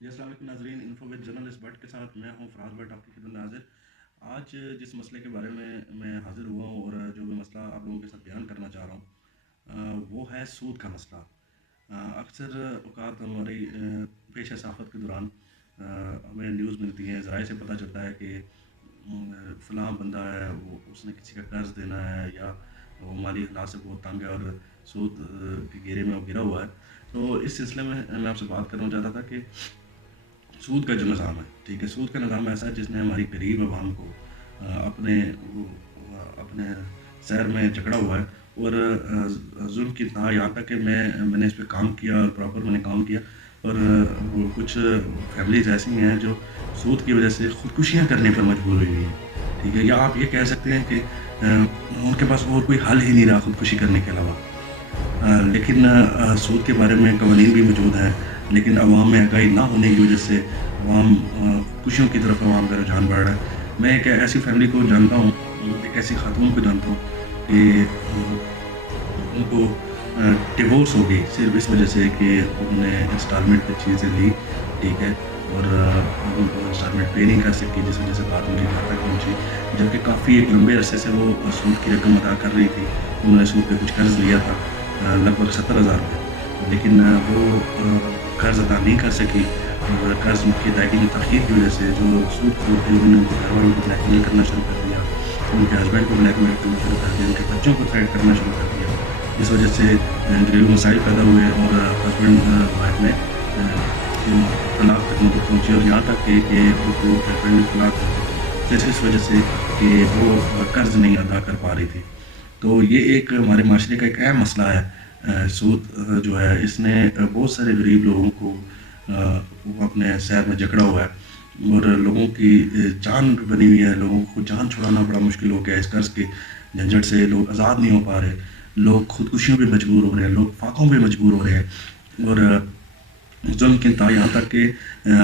جی السلام علیکم ناظرین، انفو ود جرنلسٹ بٹ کے ساتھ میں ہوں فراز بٹ، آپ کی خدمت میں حاضر۔ آج جس مسئلے کے بارے میں حاضر ہوا ہوں اور جو بھی مسئلہ آپ لوگوں کے ساتھ بیان کرنا چاہ رہا ہوں وہ ہے سود کا مسئلہ۔ اکثر اوقات ہماری پیشہ سافت کے دوران ہمیں نیوز ملتی ہیں، ذرائع سے پتہ چلتا ہے کہ فلاں بندہ ہے، وہ اس نے کسی کا قرض دینا ہے یا وہ مالی حالات سے بہت تنگ ہے اور سود کے گھیرے میں وہ گرا ہوا ہے۔ تو اس سلسلے میں آپ سے بات کرنا چاہتا تھا کہ سود کا جو نظام ہے، ٹھیک ہے، سود کا نظام ایسا ہے جس نے ہماری غریب عوام کو اپنے اپنے سیر میں جکڑا ہوا ہے، اور ظلم کی انتہا یہاں تک کہ میں نے اس پہ کام کیا اور پراپر میں نے کام کیا، اور وہ کچھ فیملیز ایسی ہیں جو سود کی وجہ سے خودکشیاں کرنے پر مجبور ہوئی ہیں، ٹھیک ہے، یا آپ یہ کہہ سکتے ہیں کہ ان کے پاس اور کوئی حل ہی نہیں رہا خودکشی کرنے کے علاوہ۔ لیکن سود کے بارے میں قوانین بھی موجود ہیں، لیکن عوام میں آگاہی نہ ہونے کی وجہ سے عوام خودکشیوں کی طرف عوام کا رجحان بڑھ رہا ہے۔ میں ایک ایسی فیملی کو جانتا ہوں، ایک ایسی خاتون کو جانتا ہوں کہ ان کو ڈیورس ہو گئی صرف اس وجہ سے کہ انہوں نے انسٹالمنٹ پہ چیزیں لی، ٹھیک ہے، اور ان کو انسٹالمنٹ پے نہیں کر سکی، جس وجہ سے بات ان کی گھر تک پہنچی، جبکہ کافی ایک لمبے عرصے سے وہ سود کی رقم ادا کر رہی تھی۔ انہوں نے سود پہ کچھ قرض لیا تھا، لگ بھگ 70,000 روپے، لیکن وہ قرض ادا نہیں کر سکی، اور قرض کی ادائیگی میں تاخیر کی وجہ سے جو سود خور تھے انہوں نے ان کے گھر والوں کو بلیک میل کرنا شروع کر دیا، ان کے ہسبینڈ کو بلیک میل کرنا شروع کر دیا، ان کے بچوں کو تھریٹ کرنا شروع کر دیا، جس وجہ سے گھریلو مسائل پیدا ہوئے اور ہسبینڈ وائف میں طلاق تک نوبت پہنچی، اور یہاں تک کہ ان کو گرل فرینڈ نے طلاق دے دی صرف اس وجہ سے کہ وہ قرض نہیں ادا کر پا رہی تھی۔ تو یہ ایک ہمارے معاشرے کا ایک اہم مسئلہ ہے۔ سود جو ہے اس نے بہت سارے غریب لوگوں کو وہ اپنے سیر میں جکڑا ہوا ہے، اور لوگوں کی جان بھی بنی ہوئی ہے، لوگوں کو جان چھڑانا بڑا مشکل ہو گیا ہے اس قرض کے جھنجھٹ سے، لوگ آزاد نہیں ہو پا رہے، لوگ خودکشیوں پہ مجبور ہو رہے ہیں، لوگ فاقوں پہ مجبور ہو رہے ہیں، اور ظلم کی انتہا یہاں تک کہ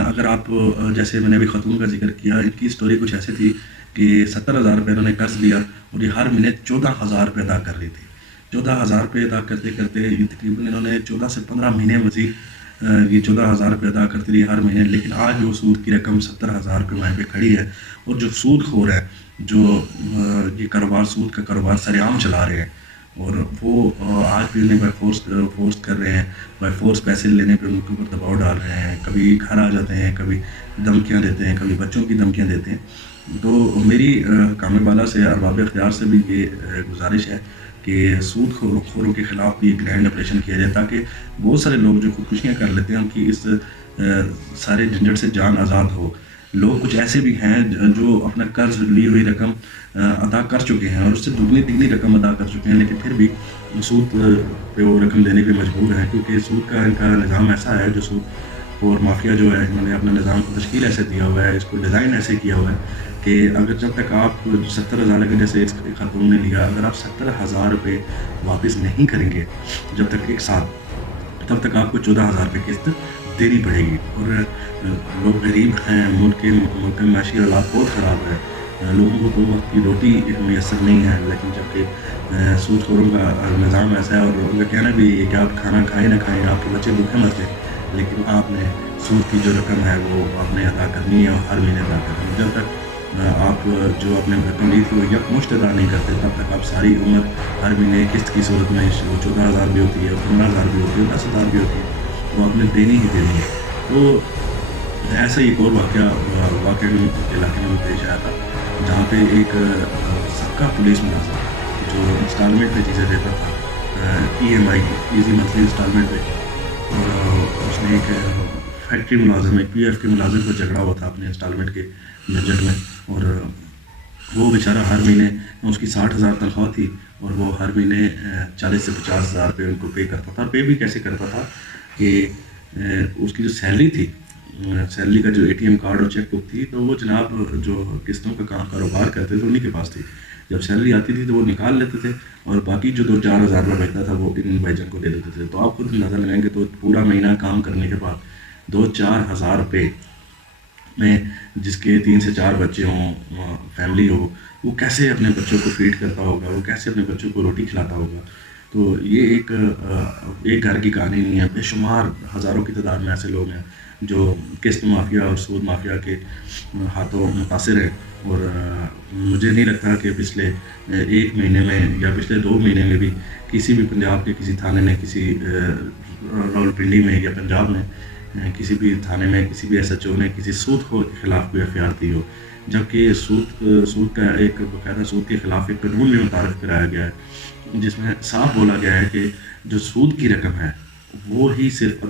اگر آپ جیسے میں نے ابھی خاتون کا ذکر کیا، ان کی اسٹوری کچھ ایسی تھی کہ 70,000 روپے انہوں نے قرض لیا اور یہ ہر مہینے 14,000 روپے ادا کر رہی تھی۔ 14,000 روپے ادا کرتے کرتے یہ تقریباً انہوں نے 14 سے 15 مہینے مزید یہ 14,000 روپے ادا کرتی رہی ہر مہینے، لیکن آج وہ سود کی رقم 70,000 روپے وہاں پہ کھڑی ہے، اور جو سود خور ہے، جو یہ کاروبار سود کا کاروبار سر عام چلا رہے ہیں، اور وہ آج بھی انہیں بائی فورس کر رہے ہیں، بائی فورس پیسے لینے پہ ان کے اوپر دباؤ ڈال رہے ہیں، کبھی گھر آ جاتے ہیں، کبھی دھمکیاں دیتے ہیں، کبھی بچوں کی دھمکیاں دیتے ہیں۔ تو میری کام بالا سے، ارباب اختیار سے بھی یہ گزارش ہے کہ سود خوروں کے خلاف بھی ایک گرینڈ آپریشن کیا جائے، تاکہ بہت سارے لوگ جو خودکشیاں کر لیتے ہیں ان کی اس سارے جھنجھٹ سے جان آزاد ہو۔ لوگ کچھ ایسے بھی ہیں جو اپنا قرض لی ہوئی رقم ادا کر چکے ہیں اور اس سے دگنی تگنی رقم ادا کر چکے ہیں، لیکن پھر بھی سود پہ وہ رقم دینے پہ مجبور ہیں، کیونکہ سود کا ان کا نظام ایسا ہے، جو سود اور مافیا جو ہے انہوں نے اپنا نظام کو تشکیل ایسے دیا ہوا ہے، اس کو ڈیزائن ایسے کیا ہوا ہے کہ اگر جب تک آپ 70,000 کے جیسے اس خاتون نے لیا، اگر آپ 70,000 روپے واپس نہیں کریں گے جب تک ایک سال، تب تک آپ کو 14,000 روپے قسط دینی پڑے گی۔ اور لوگ غریب ہیں، ملک کے معاشی حالات بہت خراب ہے، لوگوں کو دو وقت کی روٹی میسر نہیں ہے، لیکن جبکہ سود خوروں کا نظام ایسا ہے، اور ان کا کہنا بھی یہ کہ آپ کھانا کھائیں نہ کھائیں، آپ کے بچے بھوکے مر جائیں، لیکن آپ نے سود کی جو رقم ہے وہ آپ نے ادا کرنی ہے، اور ہر مہینے ادا کرنی ہے۔ جب تک آپ جو اپنے رقم لی تھی وہ یکمشت ادا نہیں کرتے، تب تک آپ ساری عمر ہر مہینے قسط کی صورت میں 14,000 بھی ہوتی ہے، 15,000 بھی ہوتی ہے، 10,000 بھی ہوتی ہے، وہ آپ نے دینی ہی دینی ہے۔ تو ایسا ہی ایک اور واقعہ کے علاقے میں پیش آیا تھا، جہاں پہ ایک سابقہ پولیس ملازم جو انسٹالمنٹ پہ چیزیں دیتا تھا، ای ایم آئی کی، ایزی منتھلی انسٹالمنٹ پہ، اور اس نے ایک فیکٹری ملازم، ایک پی ایف کے ملازم کو جھگڑا ہوا تھا اپنے انسٹالمنٹ کے جھنجٹ میں، اور وہ بیچارہ ہر مہینے، اس کی 60,000 تنخواہ تھی، اور وہ ہر مہینے 40 سے 50,000 روپے ان کو پے کرتا تھا۔ پے بھی کیسے کرتا تھا کہ اس کی جو سیلری تھی، سیلری کا جو اے ٹی ایم کارڈ اور چیک بک تھی، تو وہ جناب جو قسطوں کا کاروبار کرتے تھے انہیں کے پاس تھی، جب سیلری آتی تھی تو وہ نکال لیتے تھے، اور باقی جو 2-4 ہزار روپے بچتا تھا وہ ان بھائی جان کو دے دیتے تھے۔ تو آپ خود اندازہ لگائیں گے، تو پورا مہینہ کام کرنے کے بعد 2-4 ہزار روپے میں، جس کے 3 سے 4 بچے ہوں، فیملی ہو، وہ کیسے اپنے بچوں کو فیڈ کرتا ہوگا، وہ کیسے اپنے بچوں کو روٹی کھلاتا ہوگا۔ تو یہ ایک گھر کی کہانی نہیں ہے، بے شمار ہزاروں کی تعداد میں ایسے لوگ ہیں جو قسط مافیا اور سود مافیا کے ہاتھوں متاثر ہیں. اور مجھے نہیں لگتا کہ پچھلے ایک مہینے میں یا پچھلے 2 مہینے میں بھی کسی بھی پنجاب کے کسی تھانے نے کسی راولپنڈی میں یا پنجاب میں کسی بھی تھانے میں کسی بھی ایس ایچ او نے کسی سود خور کے خلاف کوئی ایف آئی آر دی ہو، جبکہ سود کا ایک باقاعدہ سود کے خلاف ایک قانون بھی متعارف کرایا گیا ہے جس میں صاف بولا گیا ہے کہ جو سود کی رقم ہے وہ ہی صرف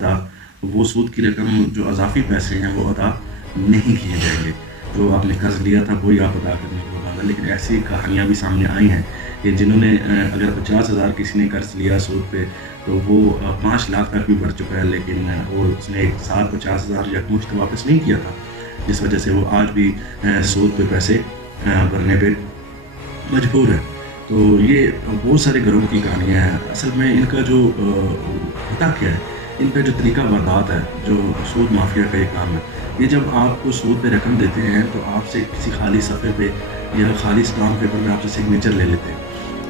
وہ سود کی رقم جو اضافی پیسے ہیں وہ ادا نہیں کیے جائیں گے. جو آپ نے قرض لیا تھا وہی آپ ادا کرنے کو ہوگا. لیکن ایسی کہانیاں بھی سامنے آئی ہیں کہ جنہوں نے اگر 50,000 کسی نے قرض لیا سود پہ تو وہ 5 لاکھ تک بھی بڑھ چکا ہے، لیکن وہ اس نے ایک ساتھ 50,000 یکمشت واپس نہیں کیا تھا، جس وجہ سے وہ آج بھی سود پہ پیسے بھرنے پہ مجبور ہے. تو یہ بہت سارے گھروں کی کہانیاں ہیں. اصل میں ان کا جو ہوتا کیا ہے، ان کا جو طریقہ واردات ہے، جو سود مافیا کا یہ کام ہے، یہ جب آپ کو سود پہ رقم دیتے ہیں تو آپ سے کسی خالی صفحے پہ یا خالی اسٹامپ پیپر پہ آپ سے سگنیچر لے لیتے ہیں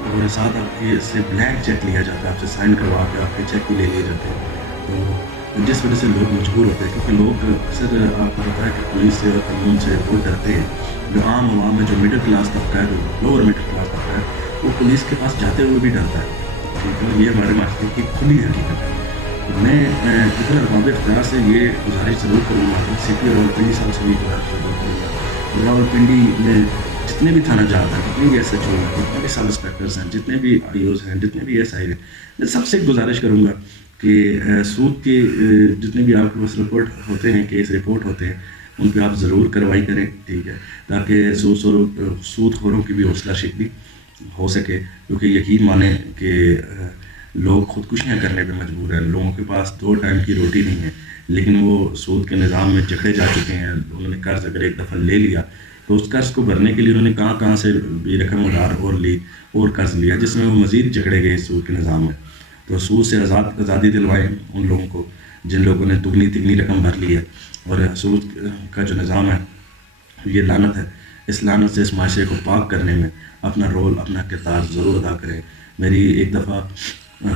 اور ساتھ آپ کے سے بلینک چیک لیا جاتا ہے، آپ سے سائن کروا کے آپ کے چیک بھی لے لیے جاتے ہیں. تو جس وجہ سے لوگ مجبور ہوتے ہیں، کیونکہ لوگ اکثر آپ کو پتا ہے کہ پولیس سے اور قانون سے بہت ڈرتے ہیں. جو عام عوام ہے، جو مڈل کلاس طبقہ ہے، جو لوور مڈل کلاس طبقہ ہے، وہ پولیس کے پاس جاتے ہوئے بھی ڈرتا ہے. ٹھیک ہے، یہ ہمارے معاشرے کی کھلی حقیقت ہے. میں ادھر ارباب اختیار سے یہ گزارش ضرور کروں گا کہ سی پی راولپنڈی صاحب سے بھی گزارش ضرور کروں گا. راولپنڈی میں جتنے بھی تھانہ جات ہیں، جتنے بھی ایس ایچ او ہیں، جتنے بھی سب انسپیکٹرز ہیں، جتنے بھی آئی اوز ہیں، جتنے بھی ایس آئی ہیں، میں سب سے گزارش کروں گا کہ سود کے جتنے بھی آپ کے پاس رپورٹ ہوتے ہیں، کیس رپورٹ ہوتے ہیں، ان پہ آپ ضرور کارروائی کریں. ٹھیک ہے، تاکہ سود خوروں کی بھی حوصلہ شکنی ہو سکے. کیونکہ یقین مانیں کہ لوگ خودکشیاں کرنے پہ مجبور ہیں. لوگوں کے پاس 2 ٹائم کی روٹی نہیں ہے، لیکن وہ سود کے نظام میں جکڑے جا چکے ہیں. انہوں نے قرض اگر ایک دفعہ لے لیا تو اس قرض کو بھرنے کے لیے انہوں نے کہاں سے بھی رقم ادھار اور لی اور قرض لیا، جس میں وہ مزید جکڑے گئے سود کے نظام میں. تو سود سے آزادی دلوائیں ان لوگوں کو جن لوگوں نے دگنی رقم بھر لی ہے. اور سود کا جو نظام ہے یہ لعنت ہے. اس لعنت سے اس معاشرے کو پاک کرنے میں اپنا رول، اپنا کردار ضرور ادا کریں. میری ایک دفعہ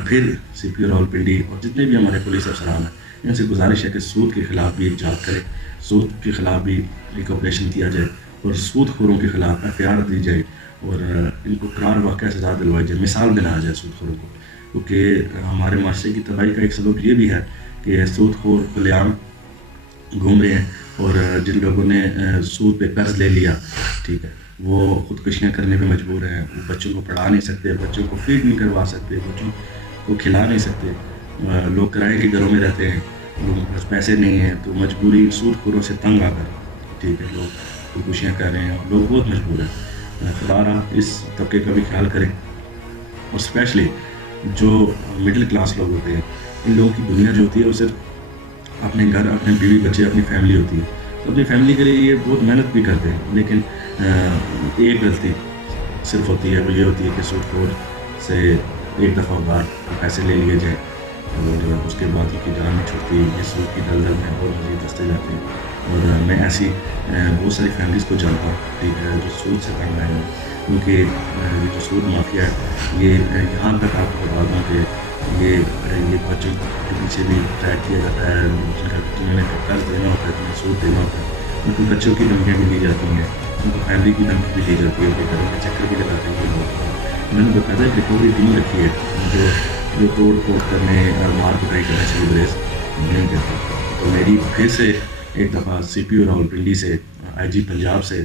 پھر سی پی راولپنڈی اور جتنے بھی ہمارے پولیس افسران ہیں ان سے گزارش ہے کہ سود کے خلاف بھی ایک جہاد کرے، سود کے خلاف بھی ایک آپریشن کیا جائے اور سود خوروں کے خلاف ایف آئی آر دی جائے اور ان کو قرار واقعہ سزا دلوائی جائے، مثال بنایا جائے سود خوروں کو. کیونکہ ہمارے معاشرے کی تباہی کا ایک سبب یہ بھی ہے کہ سود خور کھلے عام گھوم رہے ہیں. اور جن لوگوں نے سود پہ قرض لے لیا، ٹھیک ہے، وہ خودکشیاں کرنے پہ مجبور ہیں. وہ بچوں کو پڑھا نہیں سکتے، بچوں کو فیڈ نہیں کروا سکتے، بچوں کو کھلا نہیں سکتے. لوگ کرائے کے گھروں میں رہتے ہیں، لوگوں کے پاس پیسے نہیں ہیں، تو مجبوری سود خوروں سے تنگ آ کر، ٹھیک ہے، لوگ خودکشیاں کر رہے ہیں. لوگ بہت مجبور ہیں. خدا رہا اس طبقے کا بھی خیال کریں. اور اسپیشلی جو مڈل کلاس لوگ ہوتے ہیں، ان لوگوں کی دنیا جو ہوتی ہے وہ صرف اپنے گھر، اپنے بیوی بچے، اپنی فیملی ہوتی ہے. تو اپنی فیملی کے لیے یہ بہت محنت بھی کرتے ہیں، لیکن ایک غلطی صرف ہوتی ہے، وہ یہ ہوتی ہے کہ سود خور سے ایک دفعہ بار پیسے لے لیے جائیں اور اس کے بعد ان کی جان نہیں چھوٹتی. یہ سود کی دلدل میں اور مزید دستے جاتے ہیں. اور میں ایسی بہت ساری فیملیز کو جانتا ہوں، ٹھیک ہے، جو سود سے تنگ آئے ہیں. کیونکہ یہ جو سود مافیا ہے یہ یہاں تک آپ کو بتا دوں کہ یہ بچوں کے پیچھے بھی ٹریک کیا جاتا ہے. جنہوں نے قرض دینا ہوتا ہے، جنہیں سود دینا ہوتا ہے، ان کو بچوں کی دھمکیاں بھی دی جاتی ہیں، ان کو فیملی کی دھمکی بھی دی جاتی ہے، ان کے گھروں کے چکر بھی لگاتے ہیں. انہوں نے باقاعدہ ایک ریکوری ٹیم رکھی ہے جو توڑ پھوڑ کرنے اور مار پٹائی کرنے سے گریز نہیں کرتی. تو میری پھر سے ایک دفعہ سی پی او راولپنڈی سے، آئی جی پنجاب سے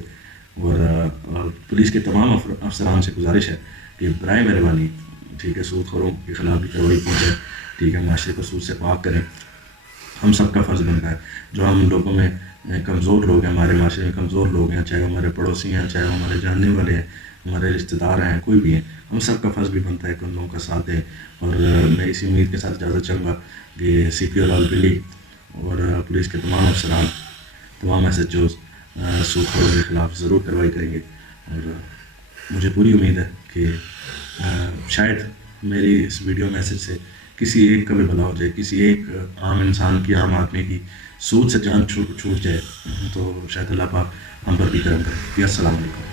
اور پولیس کے تمام افسران سے گزارش ہے کہ برائے مہربانی، ٹھیک ہے، سود خوروں کے خلاف بھی کارروائی کی جائے. ٹھیک ہے، معاشرے کو سود سے پاک کریں. ہم سب کا فرض بنتا ہے. جو ہم لوگوں میں کمزور لوگ ہیں، ہمارے معاشرے میں کمزور لوگ ہیں، چاہے ہمارے پڑوسی ہیں، چاہے ہمارے جاننے والے ہیں، ہمارے رشتہ دار ہیں، کوئی بھی ہیں، ہم سب کا فرض بھی بنتا ہے کہ ان لوگوں کا ساتھ دیں. اور میں اسی امید کے ساتھ اجازت چاہوں گا کہ سی پی او راولپنڈی اور پولیس کے تمام افسران، تمام ایس ایچ اوز سود خوروں کے خلاف ضرور کارروائی کریں گے. اور مجھے پوری امید ہے کہ شاید میری اس ویڈیو میسج سے کسی ایک کا بھی بھلا ہو جائے، کسی ایک عام انسان کی، عام آدمی کی سود سے جان چھوٹ جائے. تو شاید اللہ پاک ہم پر بھی کرم کرے. السلام علیکم.